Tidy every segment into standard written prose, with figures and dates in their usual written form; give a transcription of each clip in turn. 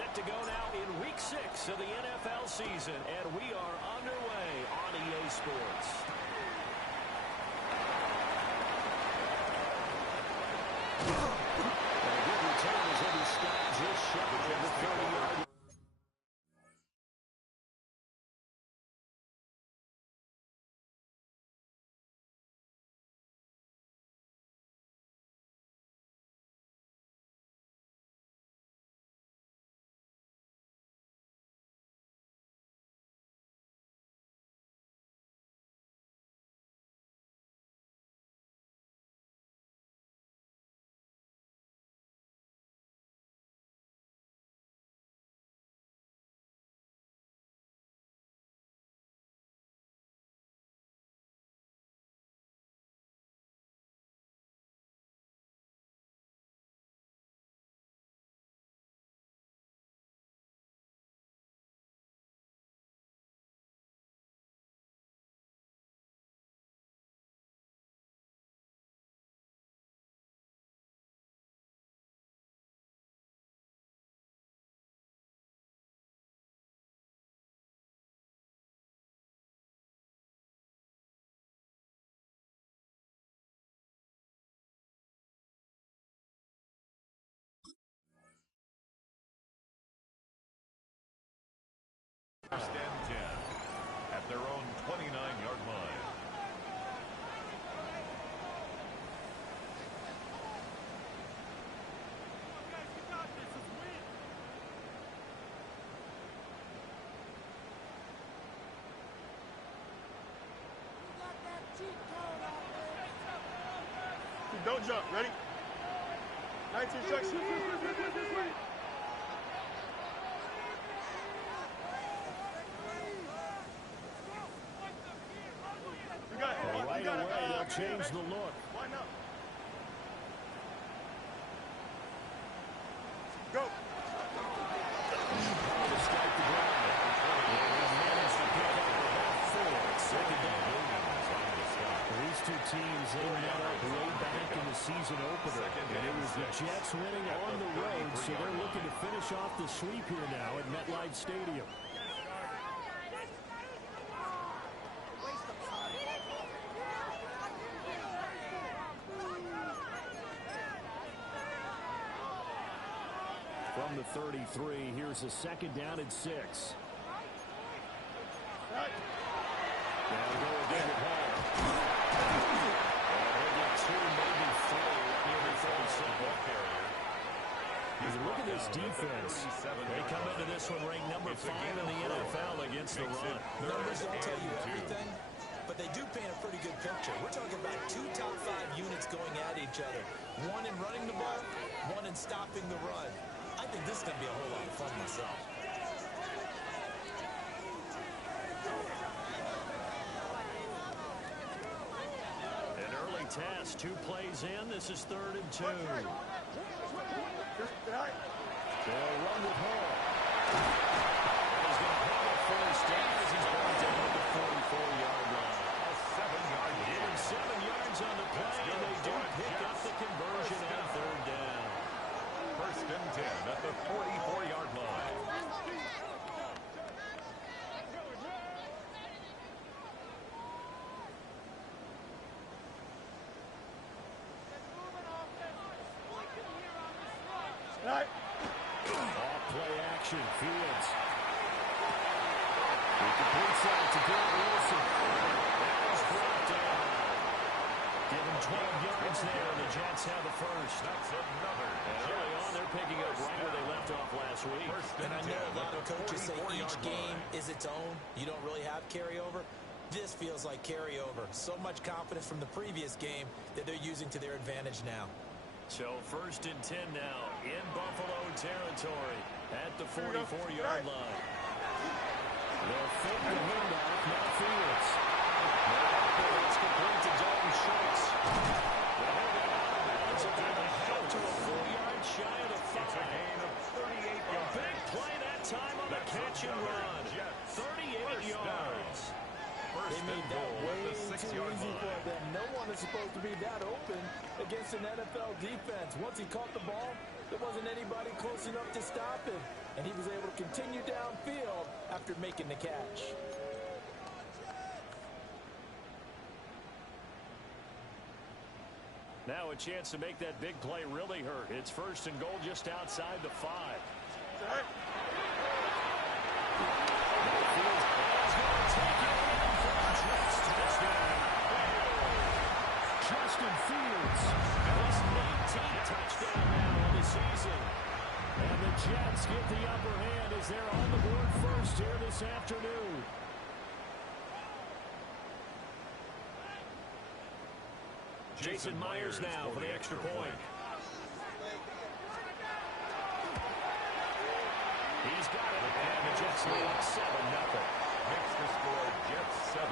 Set to go now in Week 6 of the NFL season, and we are underway on EA Sports. And a good return as he stops his shot at the 30-yard. First and 10 at their own 29-yard line. Don't jump. Ready? 19 seconds. Right away, they'll change the look. Why not? Go. To strike the ground. He managed to pick up about 4. Second down. These two teams, they met up way back in the season opener. And it was the Jets winning on the road, so they're looking to finish off the sweep here now at MetLife Stadium. From the 33, here's a second down and 6. Now go again at home. They'll get 2, maybe 3 in the third second. Look at this defense. They come into this one ranked number 5 in the NFL against the run. Numbers don't tell you everything, but they do paint a pretty good picture. We're talking about 2 top 5 units going at each other. One in running the ball, one in stopping the run. I think this is going to be a whole lot of fun myself. An early test, 2 plays in. This is 3rd and 2. They'll run with Hall. He's going to have a first down as he's brought down at the 44-yard line. A 7-yard gain. 7 yards on the play, and they do pick up the conversion on 3rd down. First and 10 at the 44-yard line. Off-play action, Fields. He completes that to Garrett Wilson. That was brought down. Give him 12 yards there, and the Jets have the first. That's another. And early on, they're picking up right where they left off last week. And I know a lot of coaches say each game is its own. You don't really have carryover. This feels like carryover. So much confidence from the previous game that they're using to their advantage now. So 1st and 10 now in Buffalo territory at the 44-yard line. They'll fake the handoff, now Fields. It's complete to Dalton Schultz. It's about a half to a 4-yard shy of the 5. It's a gain of 38 yards. A big play that time on the catch and run. 38 yards. They made that way too easy for them. No one is supposed to be that open against an NFL defense. Once he caught the ball, There wasn't anybody close enough to stop him, and he was able to continue downfield after making the catch. Now a chance to make that big play really hurt. It's 1st and goal just outside the 5. Justin Fields has 19 touchdown now on the season. And the Jets get the upper hand as they're on the board first here this afternoon. Jason Myers now for the extra point. He's got it, and the Jets lead 7-0. Makes the score Jets 7,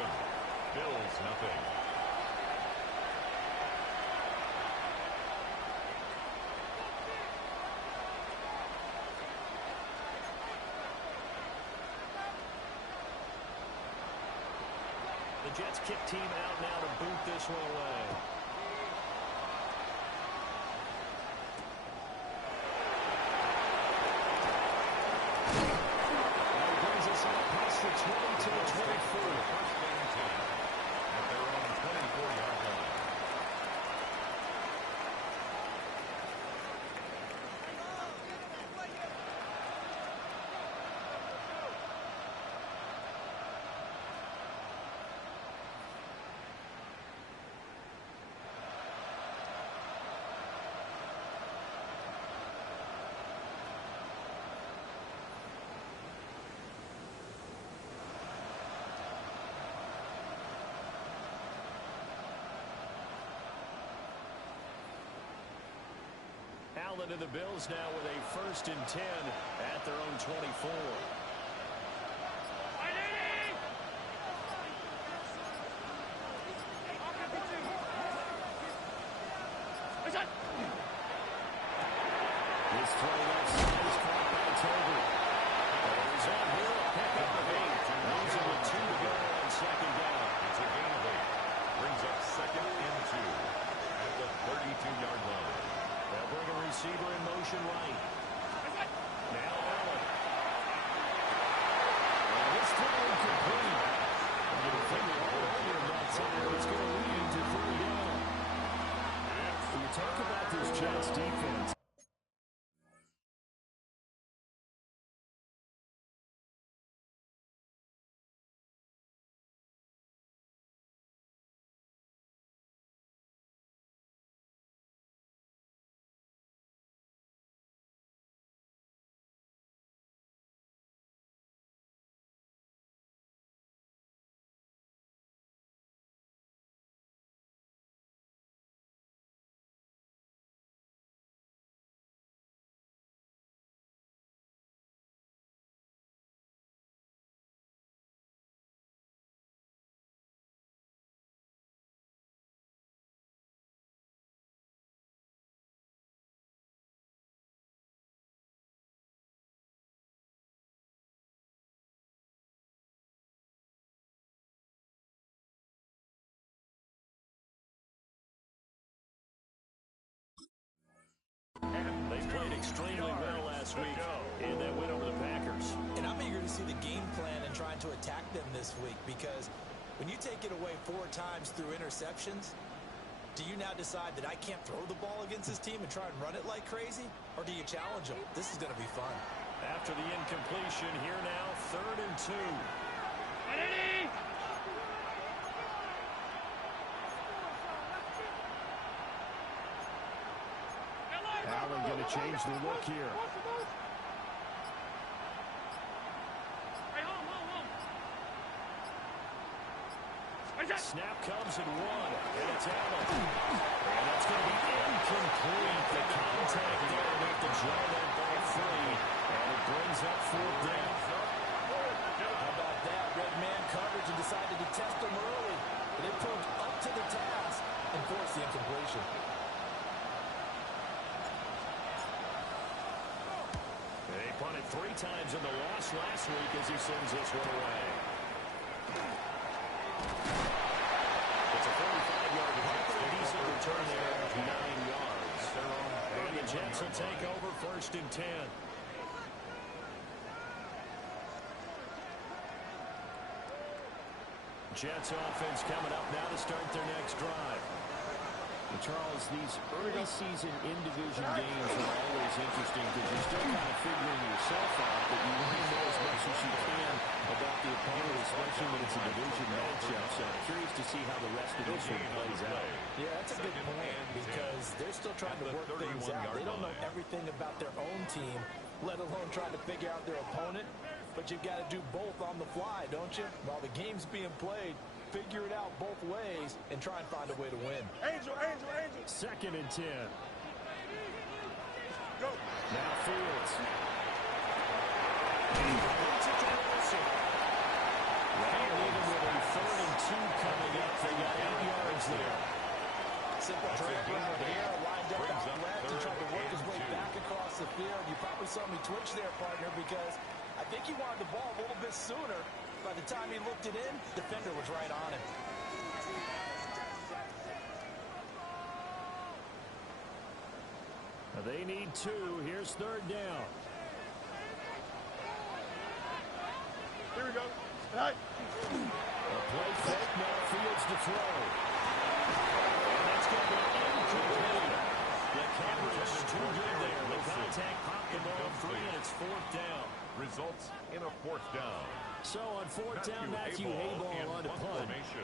Bills nothing. The Jets kick team out now to boot this one away. The 22-24. First and 10 at their own 24-yard line. Allen and the Bills now with a 1st and 10 at their own 24. This throw left side is caught by Toby. He's on here, pick up the 8. Losing with 2 to go on 2nd down. It's a gain of 8. Brings up 2nd and 2 at the 32-yard line. They'll bring a receiver in motion right. Now Allen. And this throw incomplete. I'm going to figure out earlier that time it's going to lead to 3rd down. When you talk about this Jets defense, they played extremely well last week in that win over the Packers. And I'm eager to see the game plan and trying to attack them this week, because when you take it away 4 times through interceptions, do you now decide that I can't throw the ball against this team and try and run it like crazy? Or do you challenge them? This is going to be fun. After the incompletion, here now, 3rd and 2. Allen going to change the look here. Snap comes and 1, and it's Allen. And that's going to be incomplete. The contact there with the draw that ball free, and it brings up 4th down. How about that? Red man coverage and decided to test them early. But they proved up to the task and forced the incompletion. They punted 3 times in the loss last week as he sends this one away. It's a 45-yard punt, a decent return there, 9 yards. And the Jets will take over 1st and 10. Jets offense coming up now to start their next drive. And Charles, these early season in-division games are always interesting because you're still kind of figuring yourself out, but you want to know as much as you can about the opponent, especially when it's a division matchup. So I'm curious to see how the rest of this one plays out. Yeah, that's a good point because they're still trying to work things out. They don't know everything about their own team, let alone trying to figure out their opponent. But you've got to do both on the fly, don't you? While the game's being played, figure it out both ways and try and find a way to win. Angel, Angel, Angel. 2nd and 10. Go. Now Fields. Right, even with a 3rd and 2 coming up, they got 8 yards there. Simple trade right here, lined up out left. He tried to work his way back across the field. You probably saw me twitch there, partner, because I think he wanted the ball a little bit sooner. By the time he looked it in, defender was right on him. Now they need 2. Here's 3rd down. Here we go. Right. A play fake, now Fields to throw. That's going to be incomplete. The camera is too good there. The contact popped the ball free, and it's 4th down. Results in a 4th down. So on 4th down, Matthew Hayball on to punt. He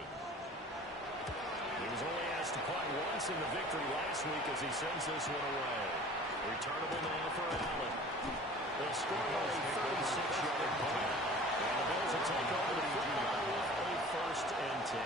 was only asked to punt once in the victory last week as he sends this one away. Returnable now for Allen. They'll score a 36-yard punt. And the Bills will take over the football with a 1st and 10.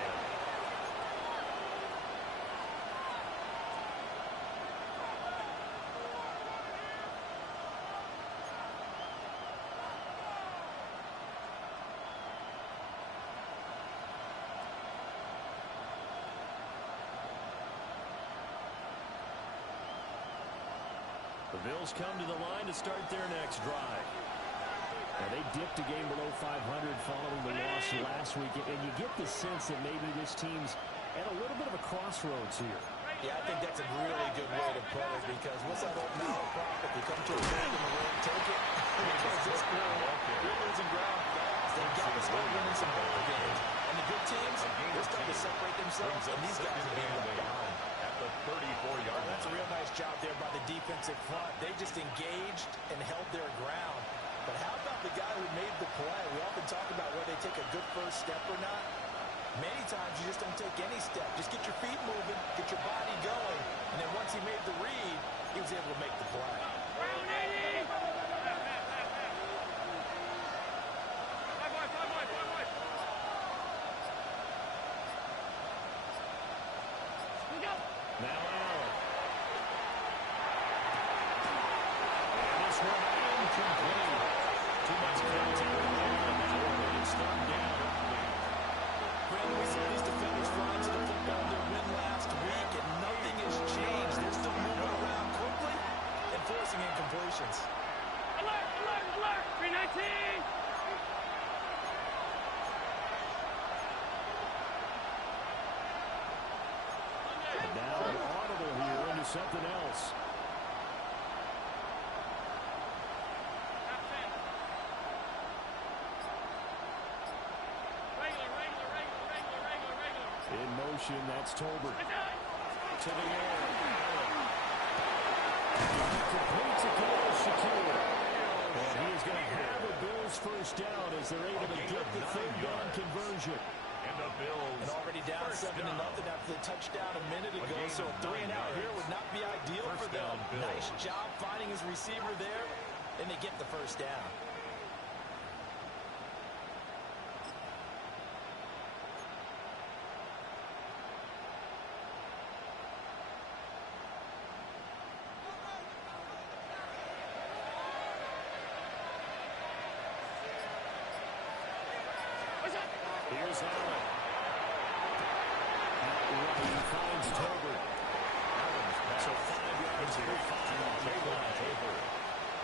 The Bills come to the line to start their next drive. Now, they dipped a game below 500 following the loss last week, and you get the sense that maybe this team's at a little bit of a crossroads here. Yeah, I think that's a really good way to put it because what's that old malpractice? They come to a break in the ring, take it, because this girl, they're losing ground fast. They've got to start winning some ball games. And the good teams, they're starting to separate themselves, and these guys are being left behind. At the 34-yard line. That's a real nice job there by the defensive front. They just engaged and held their ground. But how about the guy who made the play? We often talk about whether they take a good first step or not. Many times you just don't take any step. Just get your feet moving, get your body going, and then once he made the read, he was able to make the play. Now Allen. This one incomplete. Too much contact on that one. It's 3rd down. Brandon, we saw these defenders flying to the football in their win last week, and nothing has changed. They're still moving around quickly and forcing incompletions. Alert, alert, alert! 319! Now an audible here into something else. In motion, that's Tolbert. To the air. Completes it to Shakir. And he is going to have the Bills 1st down as they're able to get the 3rd down conversion. And the Bills. And already down 7-0 after the touchdown a minute ago. So a 3-and-out here would not be ideal for them. Nice job finding his receiver there, and they get the 1st down. Here's Allen. Right, he finds Tolbert. So 5 yards here, 5 on the line.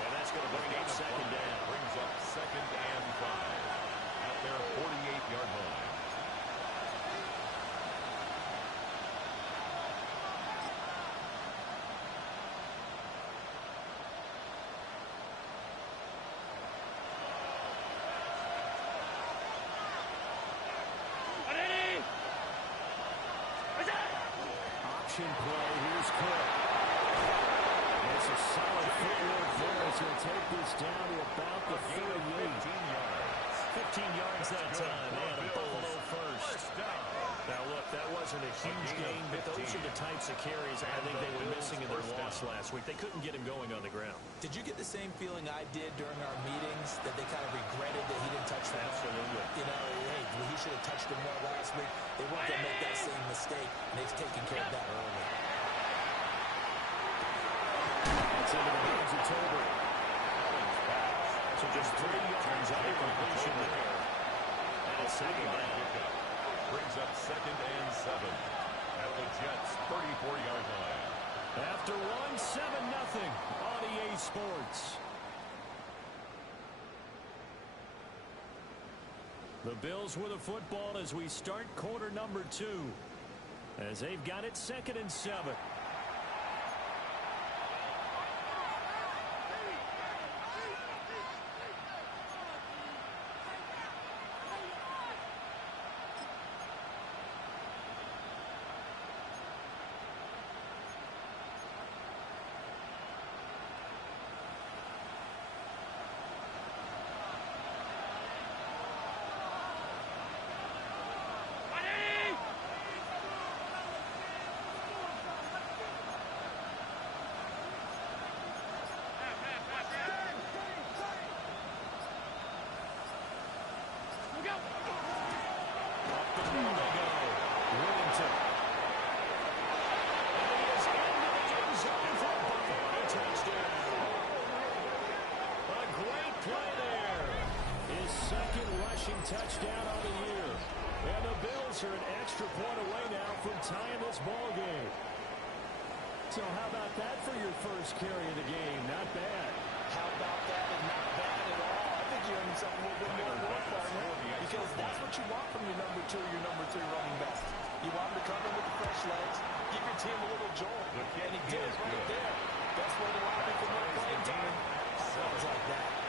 And that's going to bring up 2nd down. Brings up 2nd and 5 at their 48-yard line. option play. Here's Cook. It's a solid footwork there as he'll take this down to about the 38. 15 yards that time, and a Buffalo first. Now, look, that wasn't a huge gain, but those are the types of carries I think they were missing in their loss last week. They couldn't get him going on the ground. Did you get the same feeling I did during our meetings, that they kind of regretted that he didn't touch the ball? Absolutely. You know, hey, he should have touched him more last week. They weren't going to make that same mistake, and they've taken care of that early. That's into the hands of Tolbert. So just 3 yards out of completion there. And a second down. Brings up 2nd and 7 at the Jets' 34-yard line. After one, 7-0 on EA Sports. The Bills with a football as we start quarter number 2. As they've got it 2nd and 7. Touchdown on the year. And the Bills are an extra point away now from tying this ball game. So how about that for your first carry of the game? Not bad. How about that, and not bad at all? I think you're earning something a little bit more work, partner, because that's what you want from your number 2 or your number 3 running back. You want him to come in with the fresh legs, give your team a little jolt, and he did it right there. Best way to rob him from more playing time. Sounds like that.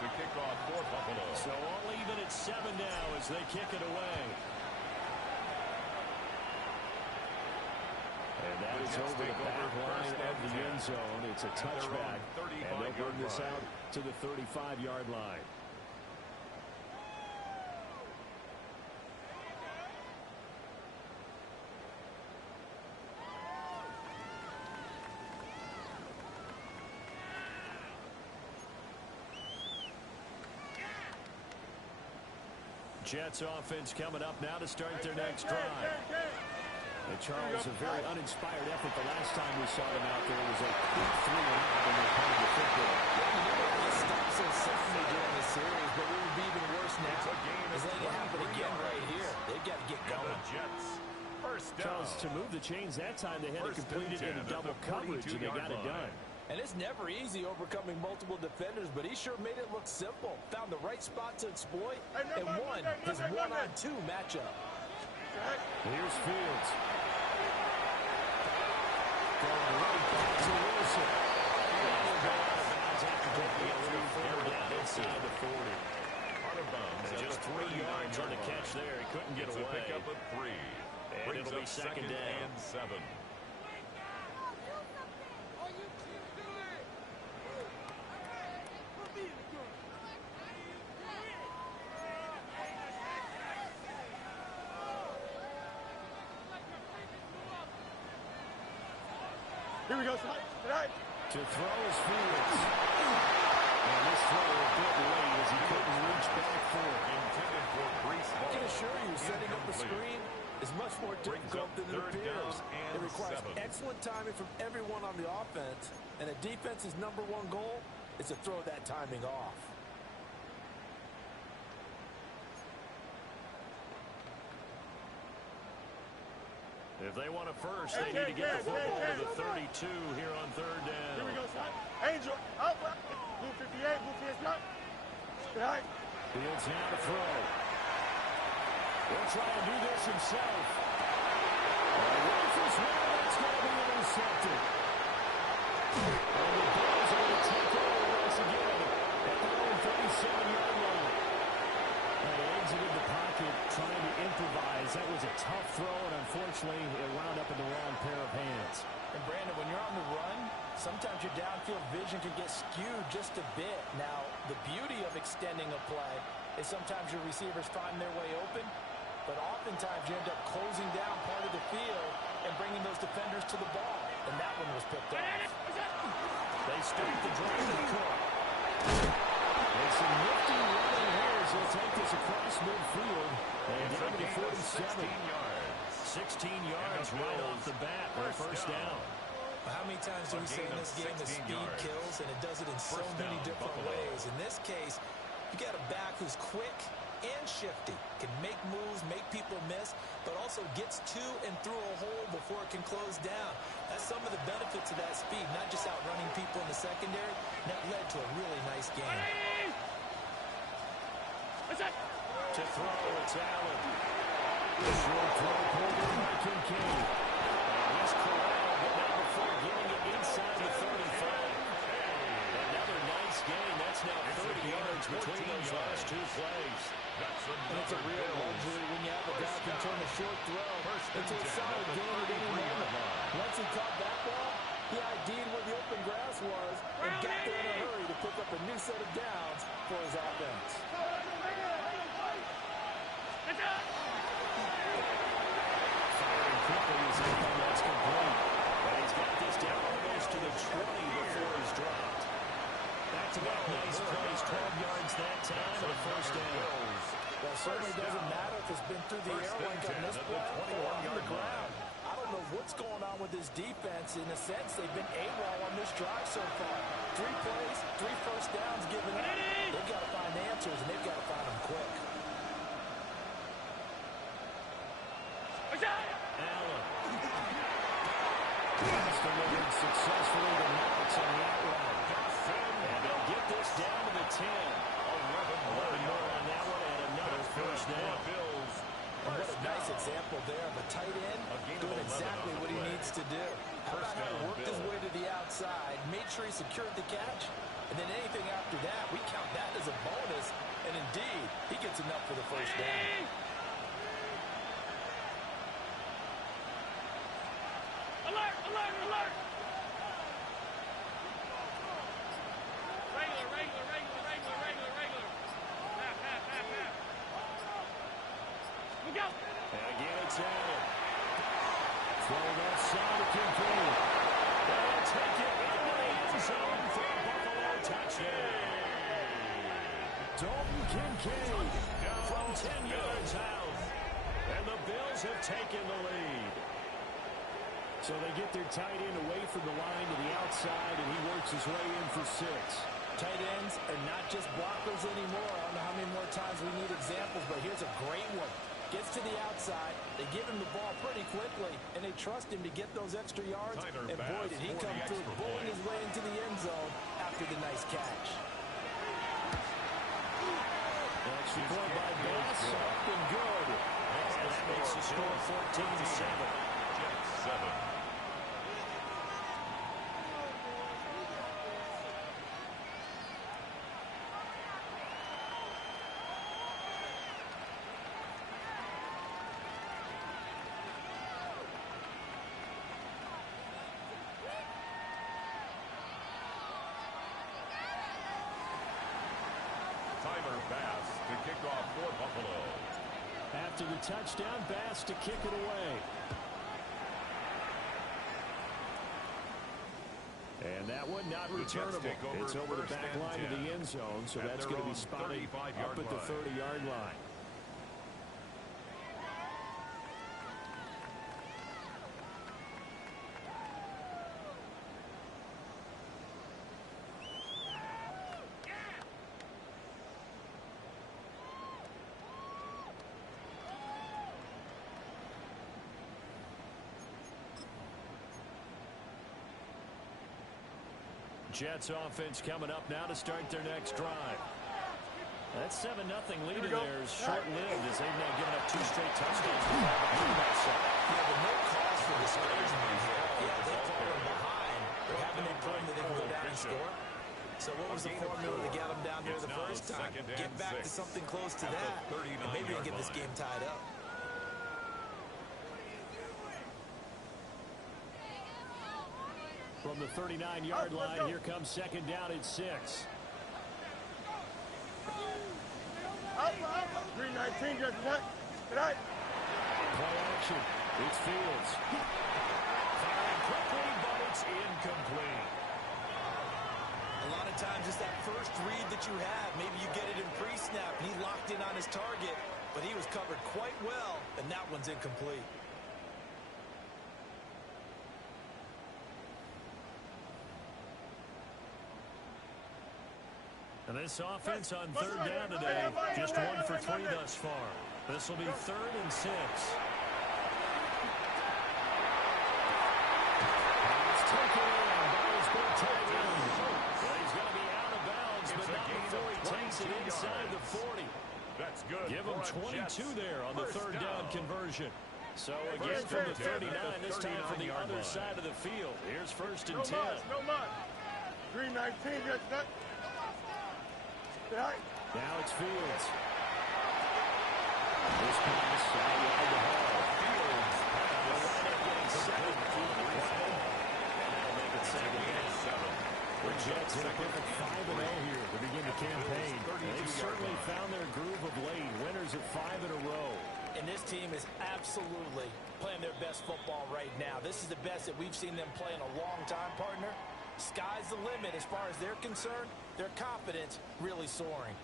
To kick off for Buffalo. So all even at 7 now as they kick it away. And that is over the back line of the end zone. It's a touchback. And they'll bring this out to the 35-yard line. Jets offense coming up now to start their next drive. And Charles, a very uninspired effort the last time we saw them out there. It was a quick 3-and-out when they punted the football. This stops so suddenly during the series, but it would be even worse now. As they can happen again right here. They've got to get going. Jets. First down. Charles, to move the chains that time, they had to complete it in double coverage, and they got it done. And it's never easy overcoming multiple defenders, but he sure made it look simple. Found the right spot to exploit and won his 1-on-2 matchup. Here's Fields. Going right back to Wilson. Inside the 40. Out of bounds. Just 3 yards on the catch there. He couldn't get away. Pick up a 3. And it'll be second down. And 7. Here we go, tonight. To throw his Fields. And this throw a bit late as he couldn't reach back for it. Intended for Brees Hall. I can assure you, setting up the screen is much more difficult than it appears. It requires excellent timing from everyone on the offense, and a defense's #1 goal is to throw that timing off. If they want a first, they need to get the football to the 32 here on 3rd down. Here we go, son. Angel, out. Blue 58, blue 58. Behind. Fields now to throw. He'll try and do this himself. Rifles one, that's going to be intercepted. And the Bills are going to take over once again at their own 37-yard line. They exited the pocket trying to improvise. That was a tough throw, and unfortunately, it wound up in the wrong pair of hands. And Brandon, when you're on the run, sometimes your downfield vision can get skewed just a bit. Now, the beauty of extending a play is sometimes your receivers find their way open, but oftentimes you end up closing down part of the field and bringing those defenders to the ball. And that one was picked off. They start the drive to Cook. There's some nifty running here as they'll take this across midfield. And down to the 47. 16 yards right off the bat for a first down. How many times do we say in this game that speed kills, and it does it in so many different ways? In this case, you got a back who's quick and shifty, can make moves, make people miss, but also gets to and through a hole before it can close down. That's some of the benefits of that speed, not just outrunning people in the secondary. That led to a really nice game. To throw, it's Allen. The short throw pulled in by Kincaid. He's corralled, but not before getting it inside the 35. Another nice gain. That's now 30 yards between those last two plays. And it's a real luxury when you have a guy who can turn a short throw into a solid gain at any moment. Once he caught that ball, he ID'd where the open grass was and got there in a hurry to pick up a new set of downs for his offense. Firing quickly as income that's complete. But he's got this down almost to the 20 before he's dropped. Back-to-back nice plays, 12 yards that time, and a first down. Well, it certainly doesn't matter if it's been through the air like on this play or on the ground. I don't know what's going on with this defense. In a sense, they've been AWOL on this drive so far. 3 plays, 3 first downs given up. They've got to find answers, and they've got to find them quick. Allen. He's delivered successfully to Knox on the outright. And they'll get this down to the 10. 11 more on that one, and another first down. And what a nice example there of a tight end doing exactly what he needs to do. How about how he worked his way to the outside, made sure he secured the catch, and then anything after that, we count that as a bonus, and indeed, he gets enough for the first down. Alert! Alert! Alert! Regular. Half. Look out! And again, it's Allen. Thrown outside to Kincaid. They'll take it into the end zone for a Buffalo touchdown. Dalton Kincaid from 10 yards out. And the Bills have taken the lead. So they get their tight end away from the line to the outside, and he works his way in for 6. Tight ends are not just blockers anymore. I don't know how many more times we need examples, but here's a great one. Gets to the outside, they give him the ball pretty quickly, and they trust him to get those extra yards. And boy, did he come through, bulling his way into the end zone after the nice catch. Extra point by Bass, up and good. And that makes the score 14-7. Jets 7. Bass to kick off for Buffalo. After the touchdown, Bass to kick it away. And that one not returnable. It's over the back line of the end zone, so that's going to be spotted up at the 30-yard line. Jets offense coming up now to start their next drive. That 7-0 lead in there is short-lived as they've now given up 2 straight touchdowns. Yeah, but no cause for discouragement here. Yeah, they've fallen behind. They're having a problem that they can go down and score. So what was the formula to get them down there the first time? Get back to something close to that, and maybe they get this game tied up. From the 39-yard line, here comes second down at 6. Green 19, just that. Tonight. Play action. It's Fields. Firing quickly, but it's incomplete. A lot of times it's that first read that you have. Maybe you get it in pre-snap, and he locked in on his target, but he was covered quite well, and that one's incomplete. And this offense on third down today, just 1 for 3 thus far. This will be 3rd and 6. It's taken in by his big tight end. Well, he's going to be out of bounds, but not before he takes it inside the 40. That's good. Give him 22 there on the third down conversion. So again from the 39, this time from the other side of the field. Here's 1st and 10. No mud. Green 19, just that. Tonight. Now it's Fields. This pass outside the hall. Fields will wind up getting second. That'll make it second down. The Jets hit a perfect 5-0 here to begin the campaign. They've certainly found their groove of late. Winners of 5 in a row. And this team is absolutely playing their best football right now. This is the best that we've seen them play in a long time, partner. Sky's the limit as far as they're concerned. Their confidence really soaring.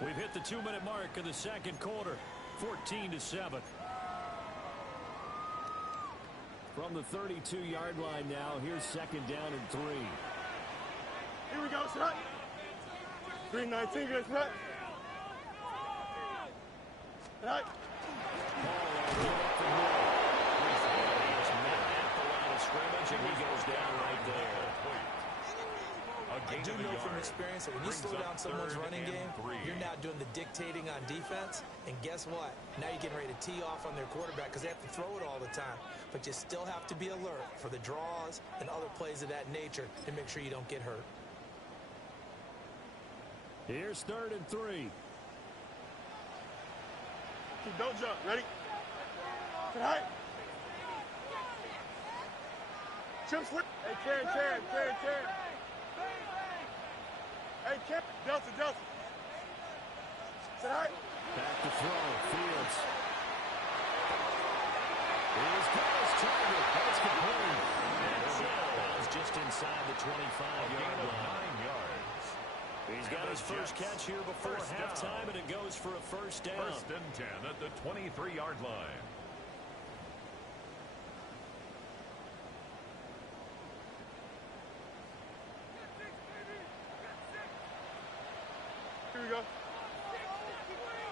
We've hit the 2-minute mark of the second quarter. 14-7. From the 32-yard line now, here's second down and 3. Here we go, son. Green 19, just that. Tonight. And he goes down right there. I do know from experience that when you slow down someone's running game, you're now doing the dictating on defense. And guess what? Now you're getting ready to tee off on their quarterback because they have to throw it all the time. But you still have to be alert for the draws and other plays of that nature to make sure you don't get hurt. Here's 3rd and 3. Don't jump. Ready? Tonight. Chip slip. Hey, Karen. Hey, Karen. Delta. Tonight. Back to throw. Fields. Here's Carl's target. That's complete. And that was just inside the 25-yard line. 9 yards. He's got his first catch here before halftime, and it goes for a first down. 1st and 10 at the 23-yard line. Here we go.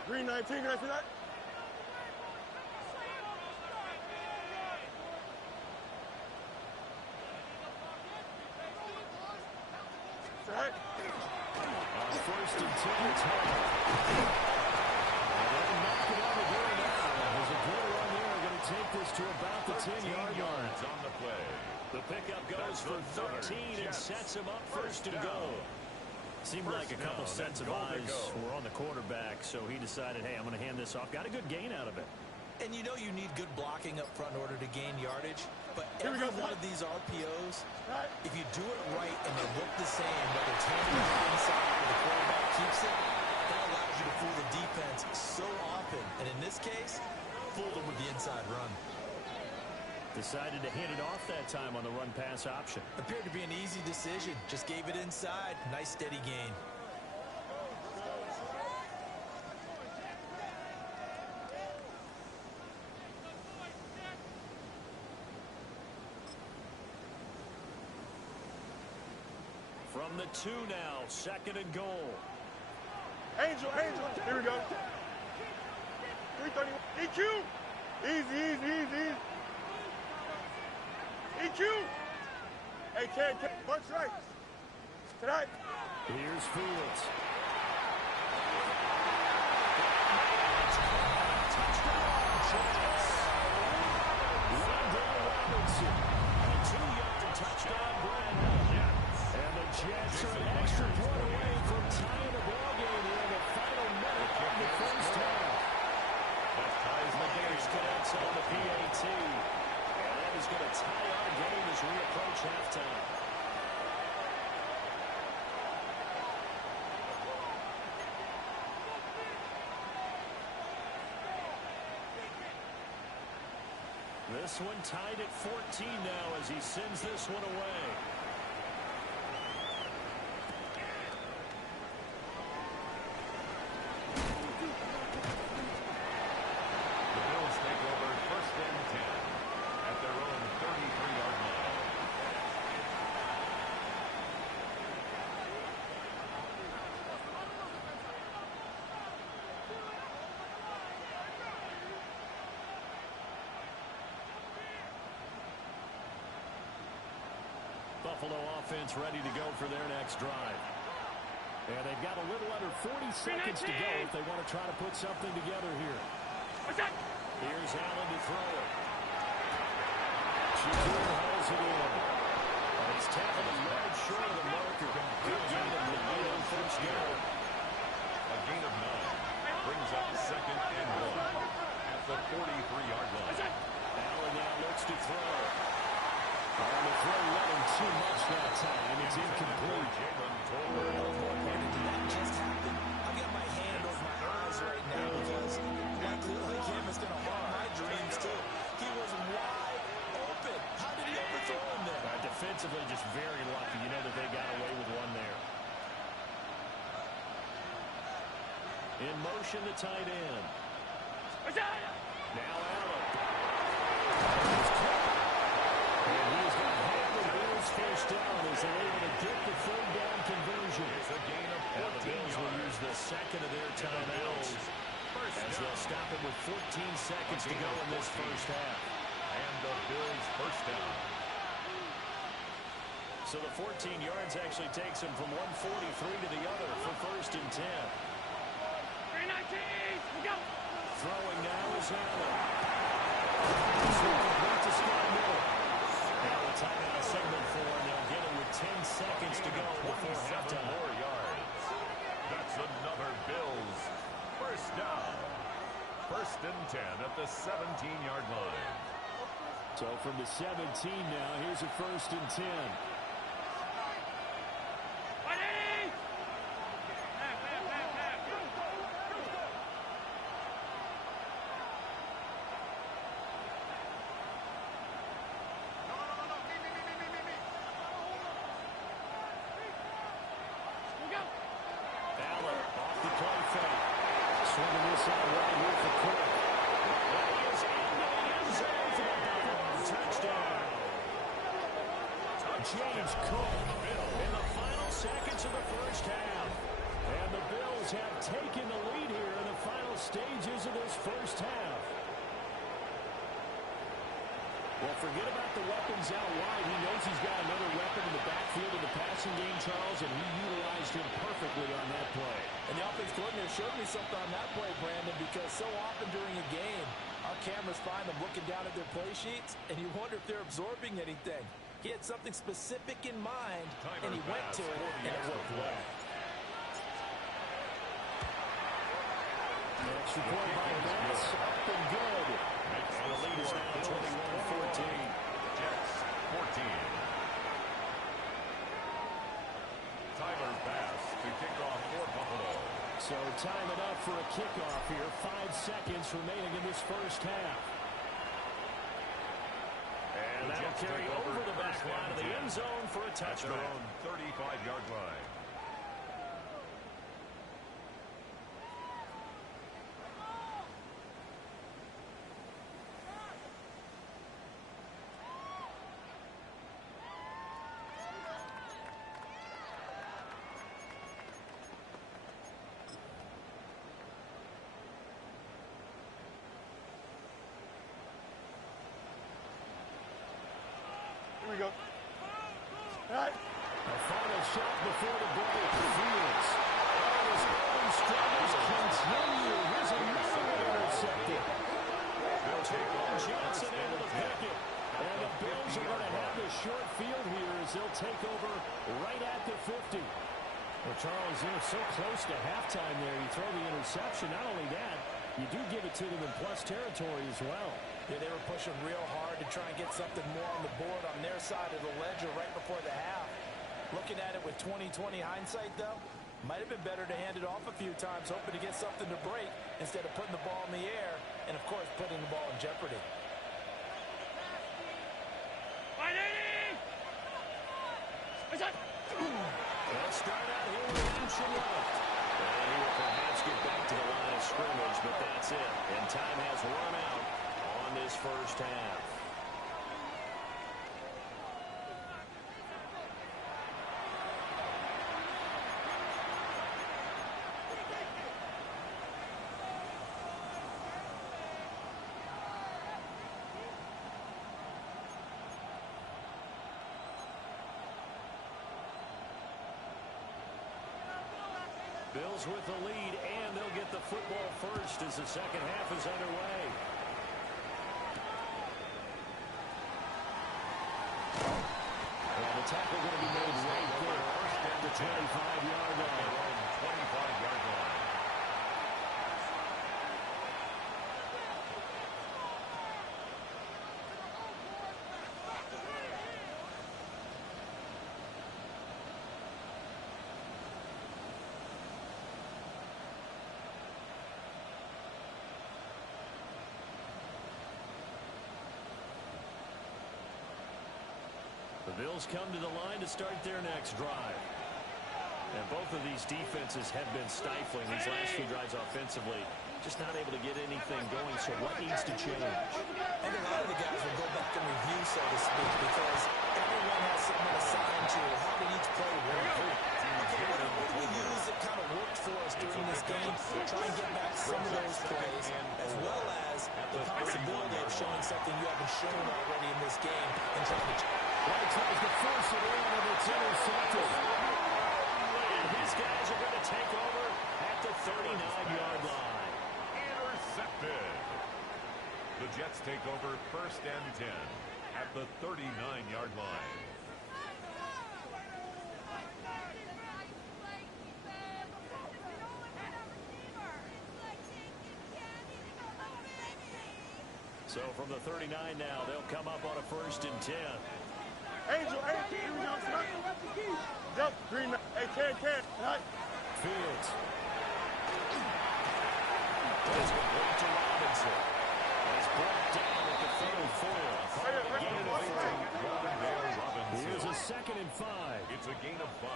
Green 19, can I see that? Tonight. On 1st and 10, it's Hall. They'll knock it on the door now. There's a good run there. Going to take this to about the 10-yard line. On the play. The pickup goes for 13 and sets him up 1st and goal. Seemed like a couple sets of eyes were on the quarterback, so he decided, hey, I'm going to hand this off. Got a good gain out of it. And you know you need good blocking up front in order to gain yardage. But every one of these RPOs, if you do it right and they look the same, whether it's handing it inside or the quarterback keeps it, that allows you to fool the defense so often. And in this case, fool them with the inside run. Decided to hand it off that time on the run-pass option. Appeared to be an easy decision. Just gave it inside. Nice, steady gain. From the 2 now, 2nd and goal. Angel. Here we go. 331. EQ. Easy. EQ. Hey, Ken. Punch right. Tonight. Here's Fields. Touchdown, Jets. Robinson. This one tied at 14 now as he sends this one away. The Bills take over 1st and 10 at their own 33-yard line. Buffalo offense ready to go for their next drive. And they've got a little under 40 seconds to go if they want to try to put something together here. Here's Allen to throw it. Shakur hauls it in. And it's tackled a yard short of the marker. Good gain of the lead on 1st down. A gain of 9 brings up 2nd and 1 at the 43-yard line. Allen now looks to throw. And the throw led him too much that time. It's incomplete. Did that just happen? I've got my hand over my eyes right now because like him is going to haunt my dreams too. He was wide open. How did he overthrow him there? Defensively, just very lucky. You know that they got away with one there. In motion, the tight end. Now Allen. And he's got half the Bills 1st down as they're able to get the 3rd down conversion. It's a gain of 14 and the Bills will yards. use the 2nd of their timeouts as they'll stop it with 14 seconds to go in this 1st half. And the Bills 1st down. So the 14 yards actually takes him from 143 to the other for 1st and 10. Throwing now is Allen. Complete to Scott Miller. Now the timeout signal for him. They'll get him with 10 seconds to go before 27 halftime. more yards. That's another Bills 1st down. 1st and 10 at the 17-yard line. So from the 17 now, here's a 1st and 10. Swinging this out right here for Cook. That is into the end zone for the Buffalo touchdown. James Cook in the final seconds of the 1st half. And the Bills have taken the lead here in the final stages of this 1st half. Well, forget about the weapons out wide. He knows he's got another weapon in the backfield in the passing game, Charles, and he utilized him perfectly on that play. And the offense coordinator showed me something on that play, Brandon, because so often during a game, our cameras find them looking down at their play sheets, and you wonder if they're absorbing anything. He had something specific in mind, and he went to it, and it worked well. Extra point by Betts, up and good. And the lead is now 21-14. Jets 14. Tyler Bass to kick off for Buffalo. So time it up for a kickoff here. 5 seconds remaining in this 1st half. And that'll carry over the back line of the end zone for a touchback. Their own 35-yard line. Here we go. All right. A final shot before the break. Fields. And his early struggles continue. Here's another one intercepted. Johnson able to pick it. And the Bills are going to have the short field here as they'll take over right at the 50. Well, Charles, you're so close to halftime there. You throw the interception. Not only that, you do give it to them in plus territory as well. Yeah, they were pushing real hard to try and get something more on the board on their side of the ledger right before the half. Looking at it with 20/20 hindsight, though, might have been better to hand it off a few times, hoping to get something to break instead of putting the ball in the air and, of course, putting the ball in jeopardy. They'll start out here with action left. And he will perhaps get back to the line of scrimmage, but that's it. And time has run out on this first half. Bills with the lead, and they'll get the football first as the second half is underway. And the tackle going to be made right there at the 25-yard line. 25-yard line. The Bills come to the line to start their next drive. And both of these defenses have been stifling these last few drives offensively. Just not able to get anything going, so what needs to change? I think a lot of the guys will go back and review, so to speak, because everyone has someone assigned to how did each play work. Okay, what do we use that kind of worked for us during this game? Try and get back some of those plays, as well as the possibility of showing something you haven't shown already in this game and trying to... White tries to force it in, and it's intercepted. And these guys are going to take over at the 39-yard line. Intercepted. The Jets take over first and 10 at the 39-yard line. So from the 39 now, they'll come up on a first and 10. Angel, here we go, son. Jump, green, hey, can, right? Fields. It's complete to Robinson. And he's brought down at the field 4. Here's a second and 5. It's a gain of 5.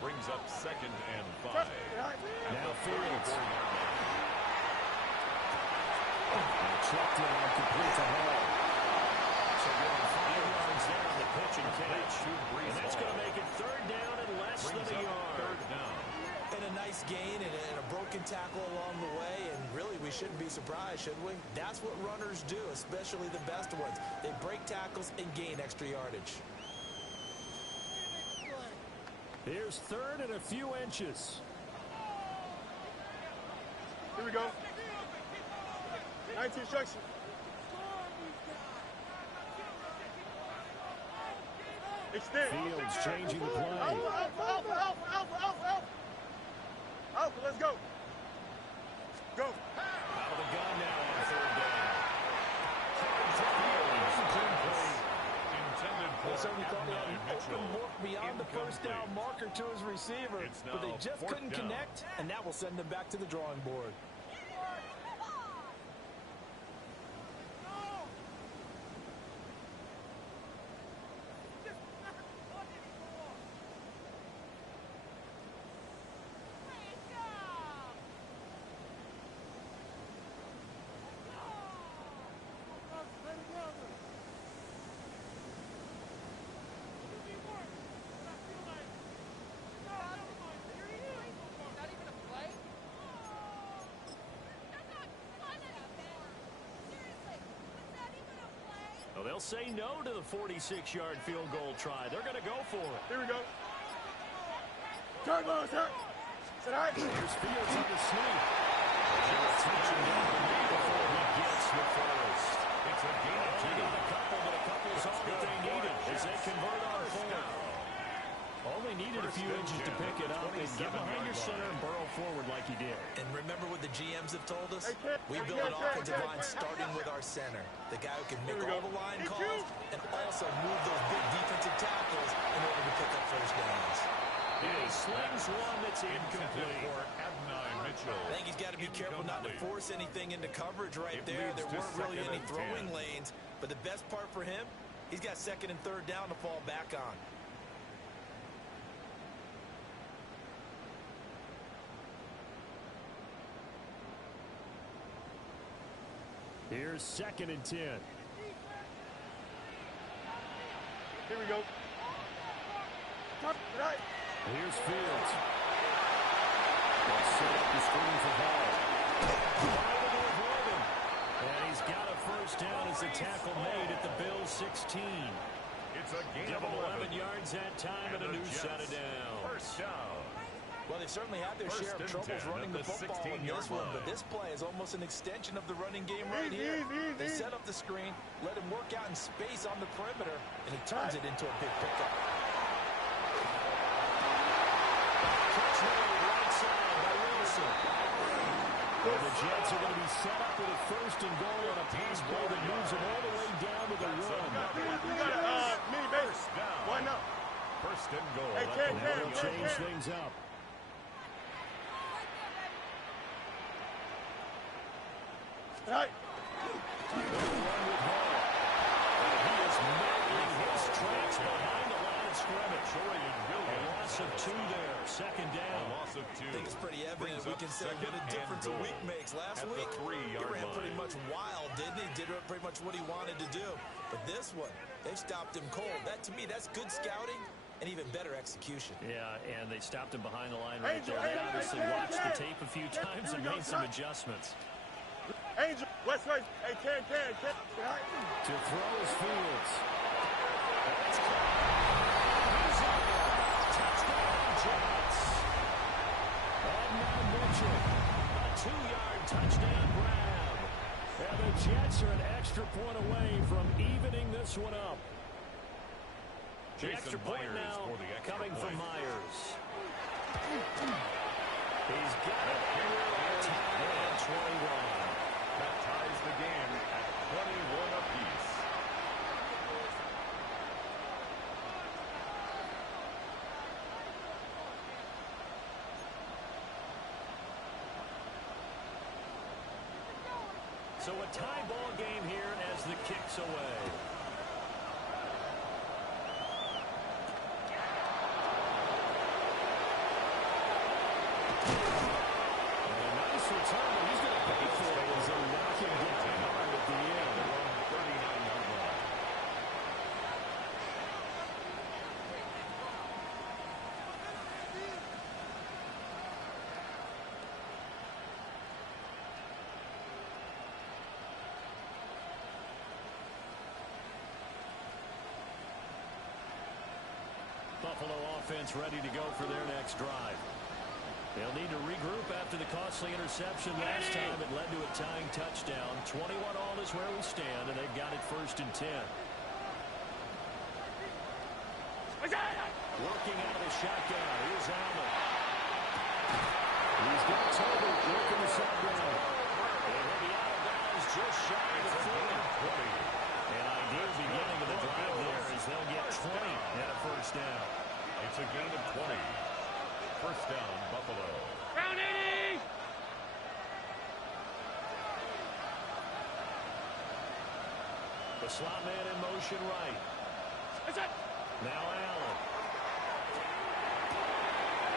Brings up second and 5. Now Fields. Check down, complete to Hall. So going 5 yards there on the pitch and catch. And that's going to make it third down and less than a yard. Third down. And a nice gain and a broken tackle along the way, and really we shouldn't be surprised, should we? That's what runners do, especially the best ones. They break tackles and gain extra yardage. Here's third and a few inches. Here we go. 19 instruction. Extend. Fields changing the play. Alpha, let's go. Go. Out of the gun now on third down. Intended They for certainly thought he had an Mitchell. open look beyond the first down marker to his receiver, It's but they now just fourth couldn't down. connect, and that will send them back to the drawing board. Well, they'll say no to the 46-yard field goal try. They're going to go for it. Here we go. Turn, sir. Sit right. Here's Fields on the sneak. They'll touch him down the knee before he gets the first. It's a gain of 2. They got a couple, but a couple is all that they needed as they convert on fourth. Only needed a few inches to pick it up and get behind your center and burrow forward like he did. And remember what the GMs have told us? We build an offensive line starting with our center. The guy who can make all the line calls and also move those big defensive tackles in order to pick up first downs. He slings one that's incomplete. For Adonai Mitchell. I think he's got to be careful not to force anything into coverage right there. There weren't really any throwing lanes. But the best part for him, he's got second and third down to fall back on. Here's 2nd and 10. Here we go. Right. Here's Fields. Let's set up the screen for Hall. And he's got a first down as the tackle made at the Bills' 16. It's a gain Give of him 11. 11 yards that time and a new set of downs. First down. Well, they certainly had their share of troubles running the football in this one, but this play is almost an extension of the running game right here. They set up the screen, let him work out in space on the perimeter, and he turns it into a big pickup. Touchdown right side by Wilson. And the Jets are going to be set up with a 1st and goal on a pass play that moves them all the way down to the run. We got a mini base. Why not? First and goal. Hey, at the They'll 1 yard change line. things up. Right. They'll run with Hall. And he is making his tracks behind the line of scrimmage. A loss of 2 there. 2nd A down. loss of 2. I think it's pretty evident we can say what a difference a week makes. Last week, he ran pretty much wild, didn't he? Did pretty much what he wanted to do. But this one, they stopped him cold. That, to me, that's good scouting and even better execution. Yeah, and they stopped him behind the line right there. They obviously watched the tape a few times and made some adjustments. Angel, West Coast. Hey, can. To throw his Fields. That's caught. He's in there. Touchdown, Jets. And Mitchell. A 2-yard touchdown grab. And the Jets are an extra point away from evening this one up. The Jason extra point Myers now for the extra coming from point. Myers. He's got it here at 21. That ties the game at 21 apiece. So a tie ball game here as the kick's away. And a nice return, but he's going to pay for it as they knock him down at the end. 39-yard line. Buffalo offense ready to go for their next drive. They'll need to regroup after the costly interception last time. It led to a tying touchdown. 21 all is where we stand, and they've got it 1st and 10. Working out of the shotgun. Here's Allen. He's got Tobin working the sideline. And he'll be out of bounds just shy of the 40. An ideal beginning of the drive there as they'll get 20 and a 1st down. It's a gain of 20. First down, Buffalo. Round 80! The slot man in motion right. Now Allen.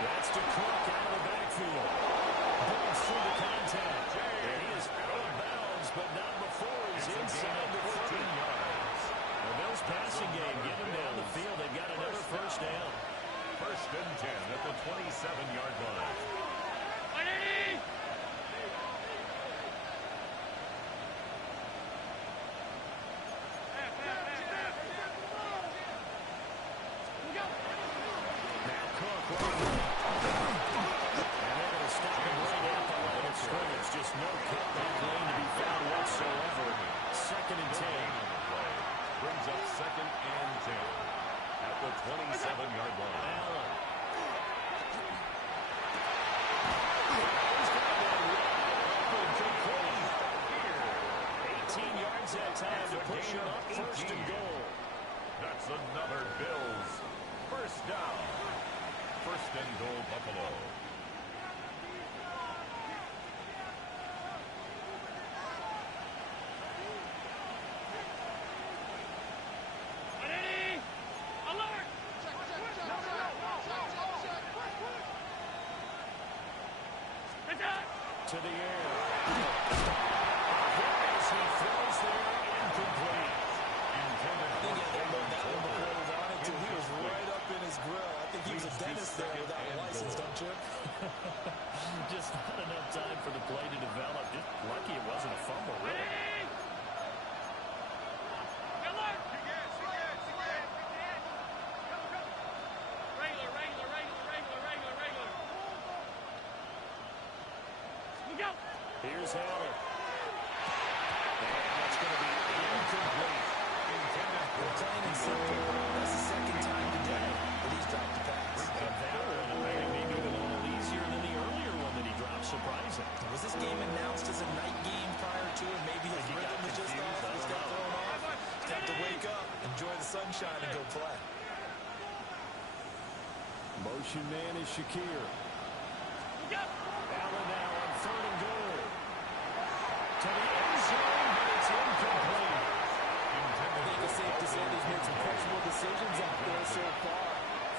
That's to Cook out of the backfield. Burns through the contact. And he is out of bounds, but not before he's inside the 14 yards. The Bills passing game, get him down the field. They've got another 1st down. 1st and 10 at the 27-yard line. 180! Now Cook running left. And they're going to stop him right at the line of scrimmage. Just no cutback lane to be found whatsoever. 2nd and 10. Brings up 2nd and 10 at the 27-yard line. Allen. That time to push him up 1st and goal. That's another Bills 1st down. 1st and goal, Buffalo. Alert! To the air. As he throws Here's Haller. And that's going to be incomplete. Plain and simple. That's the second time today that he's dropped the pass. And that one, I think, maybe even a little easier than the earlier one that he dropped. Surprising. Was this game announced as a night game prior to it? Maybe his rhythm was just off. Just got thrown off. He's got to wake up, enjoy the sunshine, and go play. Motion man is Shakir. Allen now on 3rd and goal. To the end zone, but it's incomplete. I think it's safe to say he's made some questionable decisions out there so far.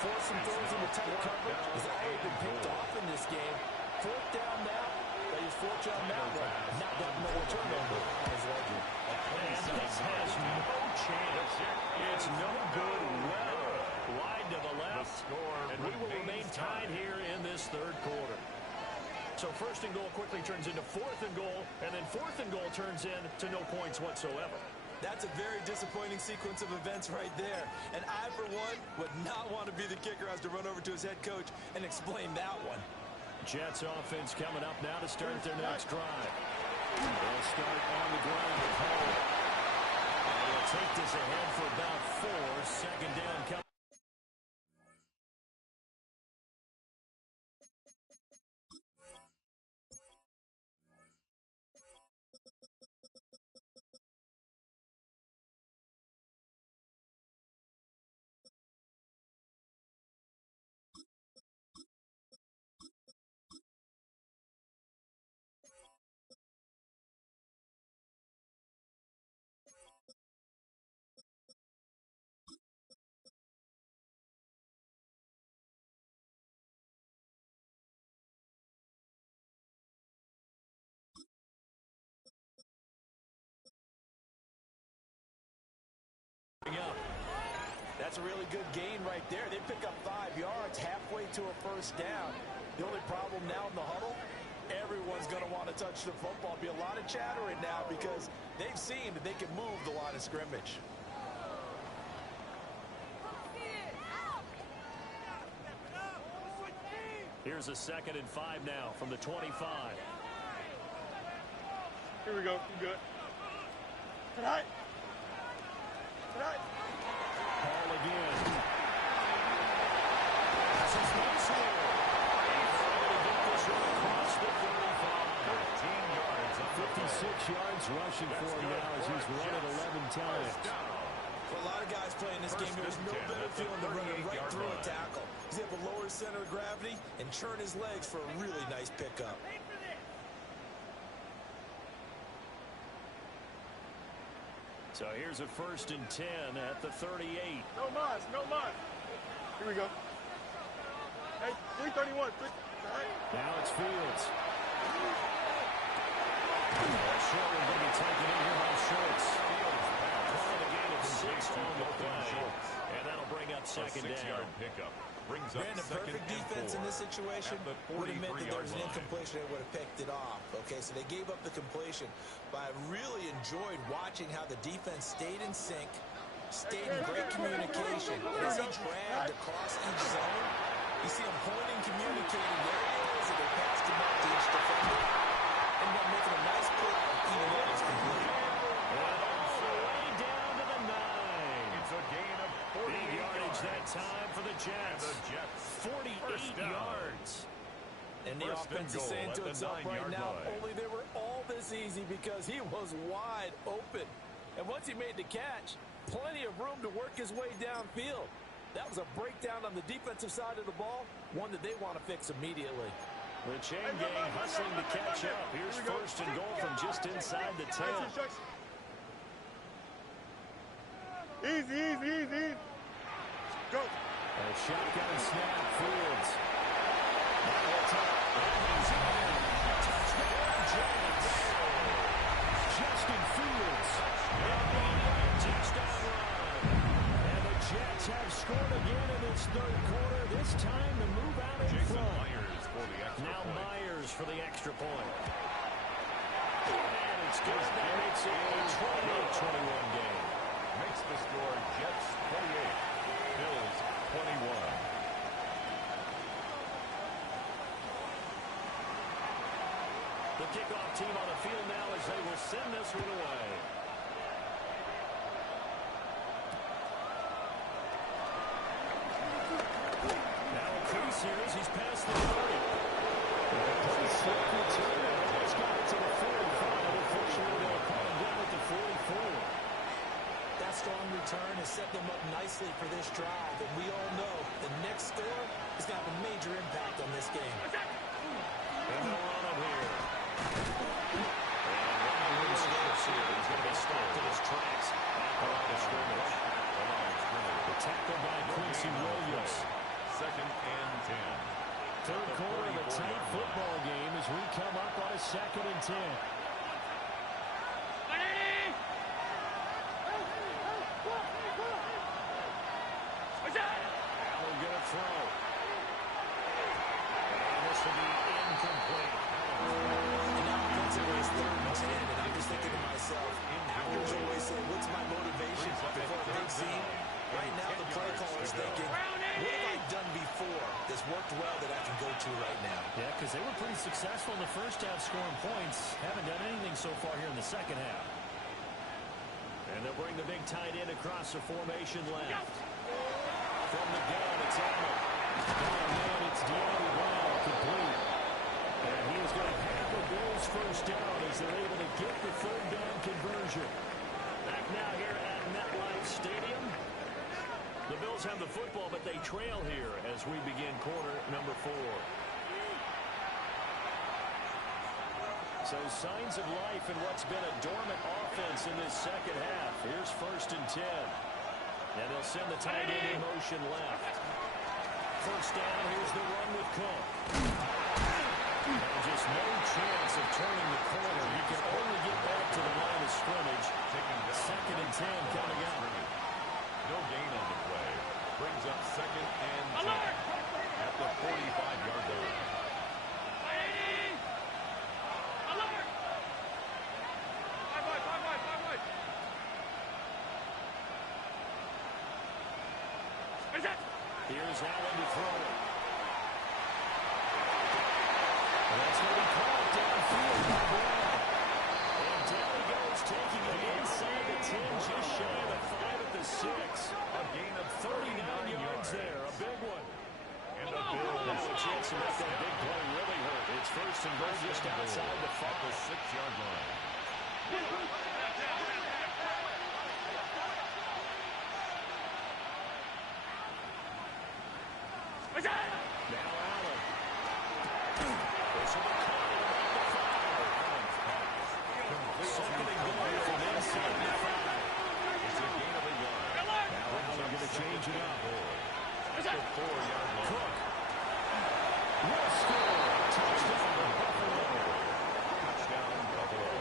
Forcing throws into tight coverage has already been picked off in this game. 4th down now. They use 4th down now, but not that no turnover on his ledger. And this has no chance. It's no good. Well, wide to the left. And we will remain tied here in this 3rd quarter. So 1st and goal quickly turns into 4th and goal, and then 4th and goal turns into no points whatsoever. That's a very disappointing sequence of events right there. And I, for one, would not want to be the kicker who has to run over to his head coach and explain that one. Jets offense coming up now to start their next drive. They'll start on the ground with Hall. And they'll take this ahead for about 4. 2nd down coming. That's a really good gain right there. They pick up 5 yards halfway to a 1st down. The only problem now in the huddle, everyone's going to want to touch the football. Be a lot of chattering now because they've seen that they can move the line of scrimmage. Here's a 2nd and 5 now from the 25. Here we go. You good? Tonight. Ball again. This is Mason. Able to get this one across the 35. 13 yards. 56 yards rushing for him now as he's run it 11 times. For a lot of guys playing this game, there's no better feeling than running right through a tackle. He's able to lower his center of gravity and churn his legs for a really nice pickup. So here's a 1st and 10 at the 38. No mas. Here we go. Hey, 331. Now it's Fields. Short one going to be taken in here by Schultz. Call the game at 6 on the play. And that'll bring up 2nd down. 6-yard pickup. Brings up Brandon, perfect defense in this situation would have meant that there was an incompletion that would have picked it off. Okay, so they gave up the completion. But I really enjoyed watching how the defense stayed in sync, stayed in great communication. And as he dragged across each zone, you see him pointing, communicating where he is, and they passed him up to each defender. Ended up making a nice play, even though it was complete. And off the way down to the 9. It's a gain of 48 Big yardage that yards. time for the Jets. And the Jets 48 yards. And the offense is saying to itself right now, only they were all this easy because he was wide open. And once he made the catch, plenty of room to work his way downfield. That was a breakdown on the defensive side of the ball, one that they want to fix immediately. The chain gang hustling to catch up. Here's 1st and goal from just inside the 10. Easy. Go. A shotgun snap, Fields. Justin Fields. Touchdown run. And the Jets have scored again in this 3rd quarter. This time to move out in front. Now Myers for the extra point. And it's good. That makes it a 28-21 game. Makes the score Jets 28, Bills 21. The kickoff team on the field now as they will send this one away. Now a crease here as he's past the 30. Pretty slick return. He's got it to the 45. Unfortunately, they'll call him down at the 44. That strong return has set them up nicely for this drive. And we all know the next score is going to have a major impact on this game. And they'll run it here. And running loose skips here. He's going to be stopped in his tracks at the line of scrimmage. The tackle by Quincy Williams. 2nd and 10. Third quarter of a tight football game as we come up on a 2nd and 10. Allen going to throw. And this will be incomplete. And now offensively it's 3rd and 10, and I'm just thinking to myself, actors always say, what's my motivation before a big scene? Right now the play caller's thinking, what have I done before that's worked well that I can go to right now? Yeah, because they were pretty successful in the first half scoring points. Haven't done anything so far here in the second half. And they'll bring the big tight end across the formation left. From the gun, it's Allen. Down man, it's De'Aaron Brown, complete. And he is going to have the Bills first down as they're able to get the 3rd down conversion. Back now here at MetLife Stadium. The Bills have the football, but they trail here as we begin quarter number 4. So signs of life in what's been a dormant offense in this second half. Here's 1st and 10. And they'll send the tight end in motion left. First down, here's the run with Cook. And just no chance of turning the corner. He can only get back to the line of scrimmage. 2nd and 10 coming up. No gain on the play. Brings up 2nd and 10 at the 45-yard line. Here's Allen to throw it. And that's going to be caught downfield by Brown. And down he goes, taking it inside the 10, just shy of the 5 at the 6. A gain of 39 yards there, a big one. And the Bills Now a chance to make that big play really hurt. It's 1st and goal just outside the 5. at the 6-yard line. Now Allen. This will be caught at about the 5. 2nd and goal from inside the 5. It's a gain of a yard. Now Allen going to change it up. At the 4-yard line. Cook. Will score. Touchdown, Buffalo. Touchdown, Buffalo.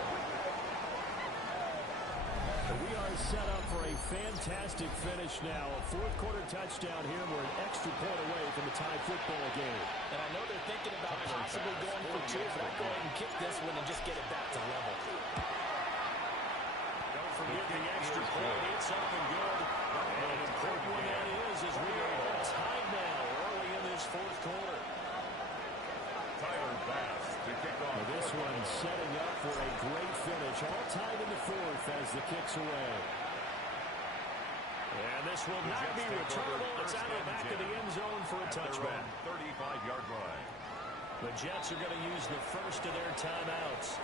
And we are set up for a fantastic finish now. A 4th quarter touchdown here. We're an extra point away from the tie football game. And I know they're thinking about possibly going for 2, but I'd go ahead and kick this one and just get it back to level. Don't forget the extra point. It's up and good. And an important one that is as we are all tied now early in this 4th quarter. Tyler Bass to kick off. Now this one setting up for a great finish. All tied in the 4th as the kick's away. And this will not be returnable. It's out of the back of the end zone for a touchback. 35-yard line. The Jets are going to use the first of their timeouts.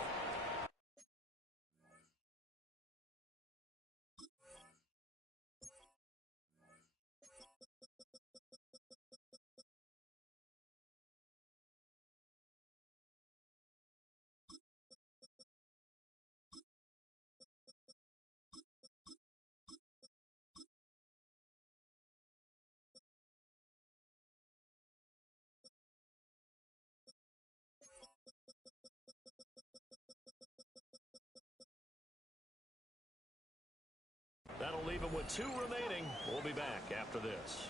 That'll leave them with 2 remaining. We'll be back after this.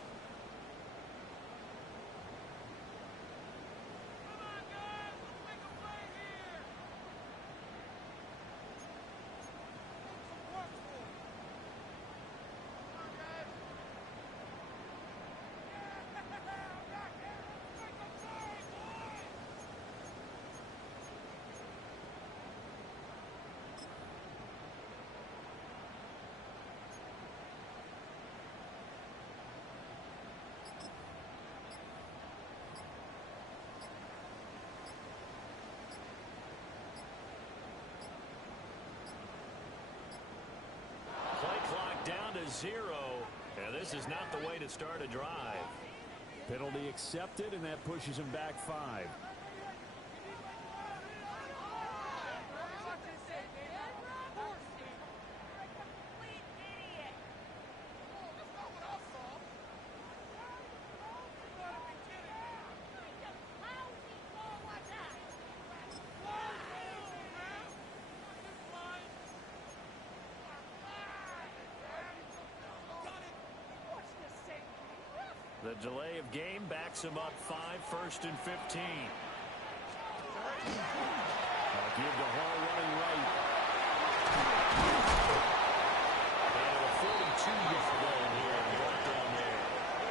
0, and this is not the way to start a drive. Penalty accepted, and that pushes him back 5. The delay of game backs him up 5, 1st and 15. I'll give the Hall running right. And a 42-yard goal here and brought down there.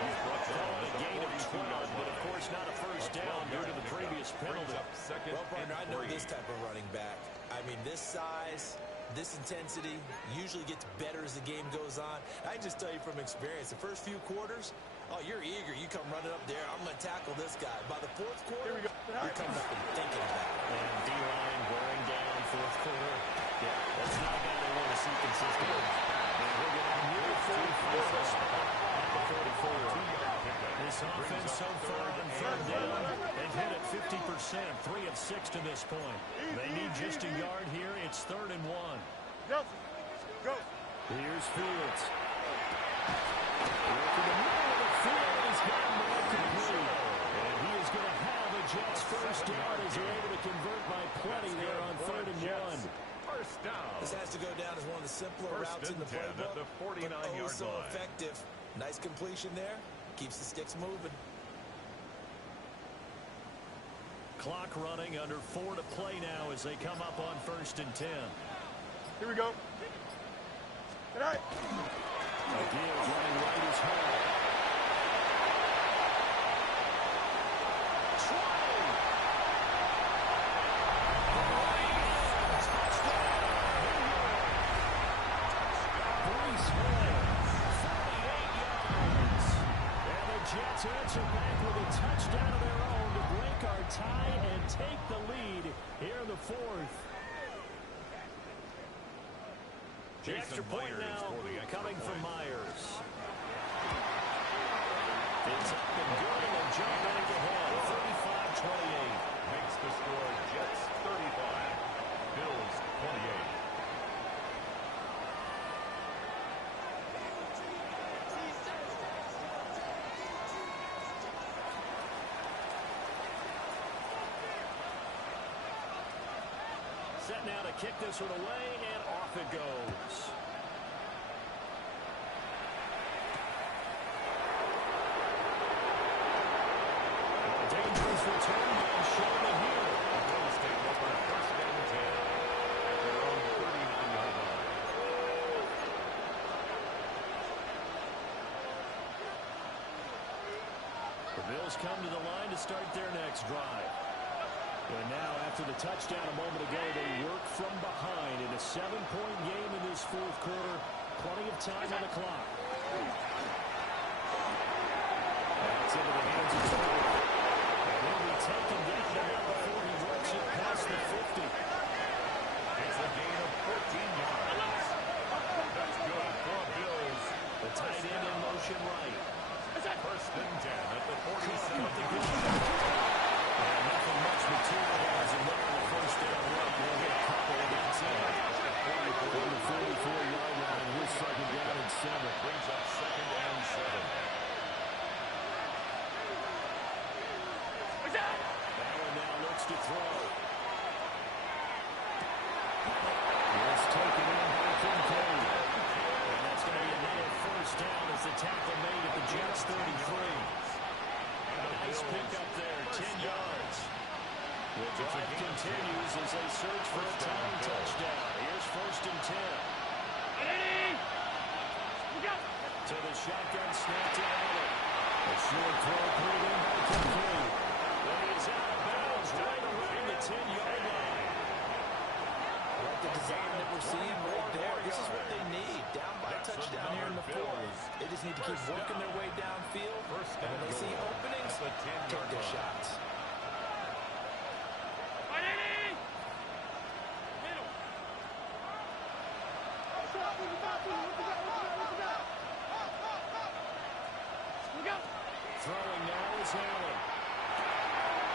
He's brought down a gain of 12, but of course not a first down due to the previous penalty. Well, partner, I know this type of running back. I mean, this size, this intensity usually gets better as the game goes on. I just tell you from experience, the first few quarters, oh, you're eager. You come running up there. I'm going to tackle this guy. By the 4th quarter, you're coming up and thinking about it. And D-line wearing down 4th quarter. Yeah, that's not a guy they want to see consistently. And we're getting a near 44 spot at the 44. This offense so far on 3rd down, they've hit it 50%, 3 of 6 to this point. They need just a yard here. It's 3rd and 1. Go. Here's Fields. Working the middle of the field, he's got him right complete. And he is going to have a Jets first down as they're able to convert by plenty there on 3rd and 1. First down. This has to go down as one of the simpler routes in the playbook, the 49-yard so line. effective. Nice completion there. Keeps the sticks moving. Clock running, under 4 to play now as they come up on 1st and 10. Here we go. Good night. McGill's running right as home. Jets answer back with a touchdown of their own to break our tie and take the lead here in the 4th. The extra point now coming from Myers. It's up and good, and they'll jump back ahead, 35-28. Makes the score Jets 35, Bills 28. Set now to kick this one away, and off it goes. A dangerous return by Sherman here. The Bills take over 1st and 10 at their own 39-yard line. The Bills come to the line to start their next drive. And now, after the touchdown a moment ago, they work from behind in a 7-point game in this 4th quarter. Plenty of time on the clock. That's into the hands of Taylor. And he'll be taken down now before he works it past the 50. It's a gain of 14 yards. That's good for Bills. The tight end in motion right. 1st and 10 at the 47. And nothing much materializing there on the 1st down run. They'll get a couple of that's in. On the 44-yard line, with 2nd down and 7. Brings up 2nd and 7. That one now looks to throw. It's taken in by Kincaid. And that's going to be another 1st down as the tackle made at the Jets 33. Nice pickup there, 10 yards. The drive continues as they search for a tying touchdown. Here's 1st and 10. To the shotgun snap to Allen. A short throw put in by Kincaid. And he's out of bounds right around the 10-yard line. I like the design that we're seeing right there. This is what they need. Down by a touchdown here in the 4th. They just need to keep working their way downfield. And when they see openings, take their shots. Throwing now is Allen.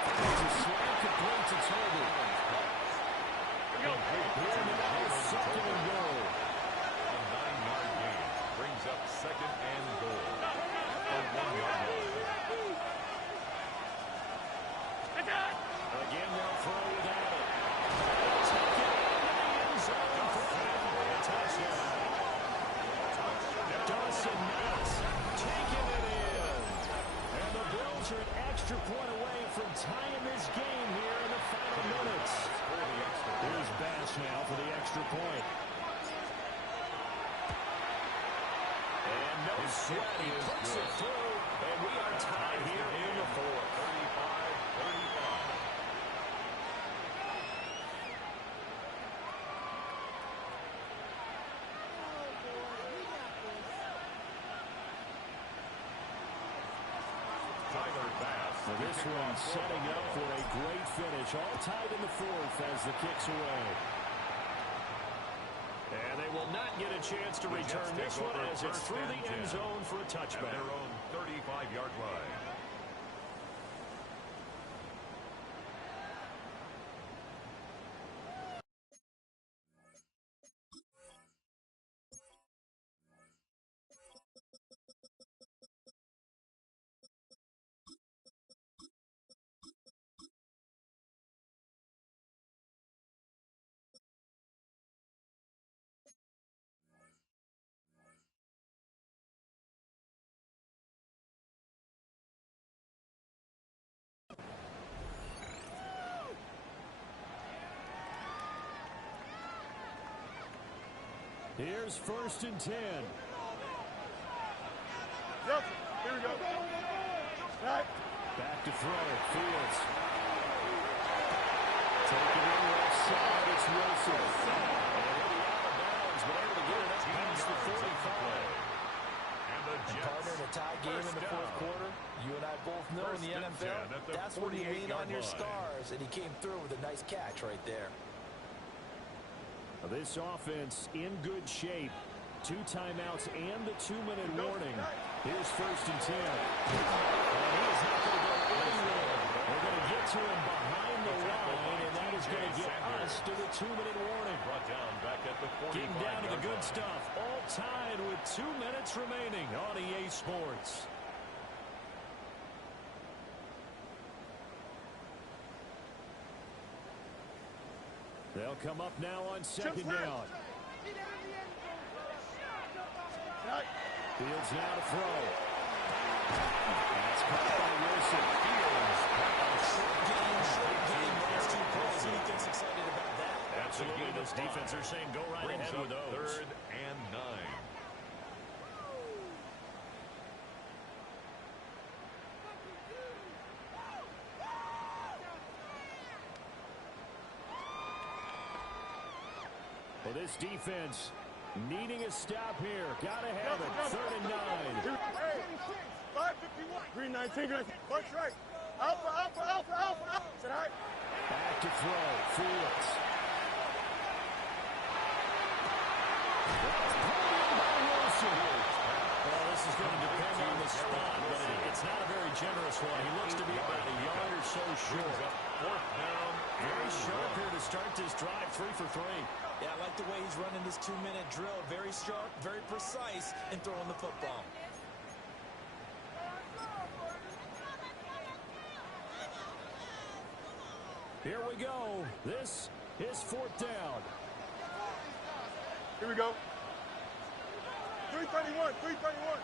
It's a slant complete to Toby. Here now is second and goal. A 9-yard gain brings up second and goal. A 1-yard line. Again, they'll throw without it. Take it into the end zone for a touchdown. Dawson Knox taking it in. And the Bills are an extra point away from tying this game here in the final minutes. Here's Bass now for the extra point. And no sweat, he puts it through, and we are tied here in the fourth. 35-35. Well, this one setting up for a great finish. All tied in the fourth as the kick's away. And they will not get a chance to return this one as it's through the end zone for a touchback. At their own 35-yard line. Here's 1st and 10. Yep, here we go. Right. Back to throw. Fields. Taking it left side. It's Wilson. Already out of bounds, but able to get it up past the 45. And the Jets. Partner in a tie game in the fourth quarter. You and I both know in the NFL, that's when you lean on your stars, and he came through with a nice catch right there. This offense in good shape. 2 timeouts and the 2-minute warning. Here's 1st and 10. And he is not going to go anywhere. They're going to get to him behind the line, and that is going to get us to the 2-minute warning. Brought down back at the 45. Getting down to the good stuff. All tied with 2 minutes remaining on EA Sports. They'll come up now on 2nd down. Fields now to throw. That's caught by Wilson. Short game, runs 2 points. Who gets excited about that? Absolutely. This defense are saying go right ahead with those. 3rd and 9. Well, this defense needing a stop here. Got to have it. 3rd and 9. Hey, 551. Green 19, green 19. Punch right. Alpha, alpha, alpha, alpha, alpha. Is that all right? Back to throw. Fields. That's pulled in by Wilson. Well, this is going to depend on the spot, but it's not a very generous one. He looks to be about a yard or so short. 4th down. Very sharp here to start this drive. 3 for 3. Yeah, I like the way he's running this 2-minute drill. Very sharp, very precise in throwing the football. Here we go. This is 4th down. Here we go. 331, 331.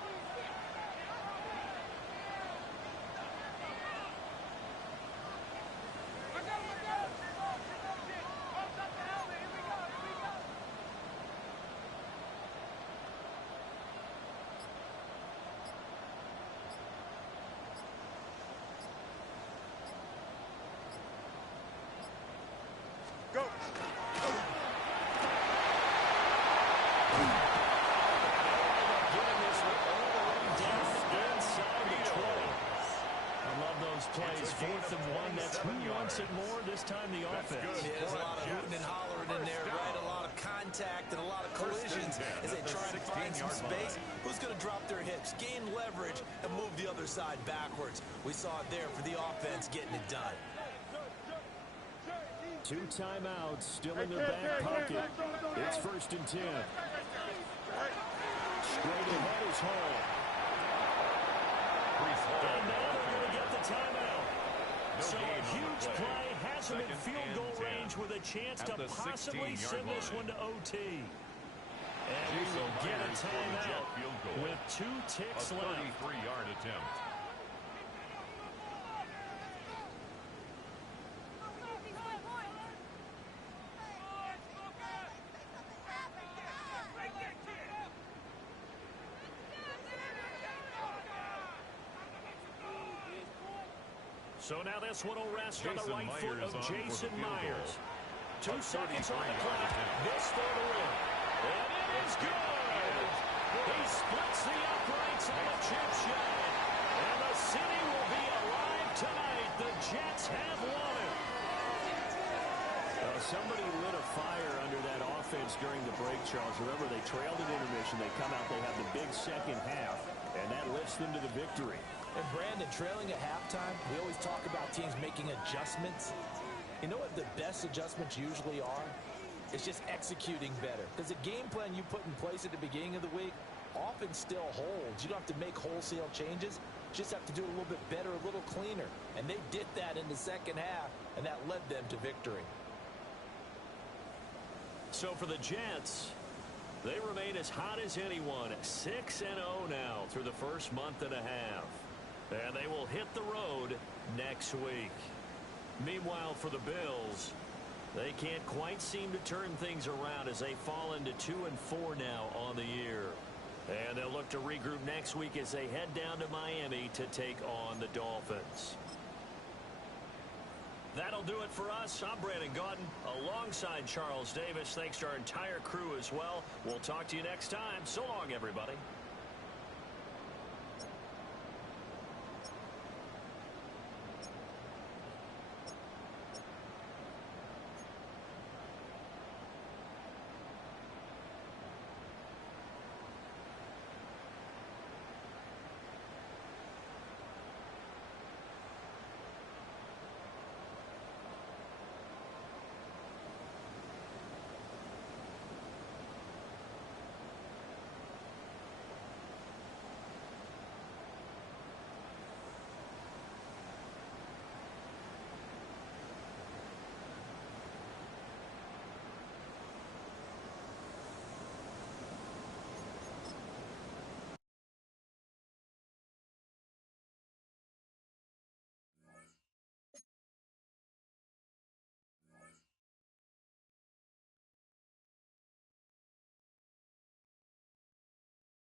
Go. Plays 4th and 1. That's who wants it more this time, the offense. There's a lot of hooting and hollering in there, right? A lot of contact and a lot of collisions as they try to find some space. Who's going to drop their hips, gain leverage, and move the other side backwards. We saw it there for the offense getting it done. 2 timeouts still in their back pocket. It's 1st and 10. Straight ahead is Hall. And now they're going to get the timeout. So a huge play has him in field goal range with a chance to possibly send this one to OT. And we will get a timeout with 2 ticks left. A 33-yard attempt. So now this one will rest on the right foot of Jason Myers. 2 seconds on the clock. This for the win. And it is good. He splits the uprights on the chip shot. And the city will be alive tonight. The Jets have won it. Somebody lit a fire under that offense during the break, Charles. Remember, they trailed at intermission. They come out, they have the big second half, and that lifts them to the victory. And Brandon, trailing at halftime, we always talk about teams making adjustments. You know what the best adjustments usually are? It's just executing better. Because the game plan you put in place at the beginning of the week often still holds. You don't have to make wholesale changes. You just have to do it a little bit better, a little cleaner. And they did that in the second half, and that led them to victory. So for the Jets, they remain as hot as anyone, 6-0 now through the first month and a half. And they will hit the road next week. Meanwhile, for the Bills, they can't quite seem to turn things around as they fall into 2-4 now on the year. And they'll look to regroup next week as they head down to Miami to take on the Dolphins. That'll do it for us. I'm Brandon Gaudin alongside Charles Davis. Thanks to our entire crew as well. We'll talk to you next time. So long, everybody.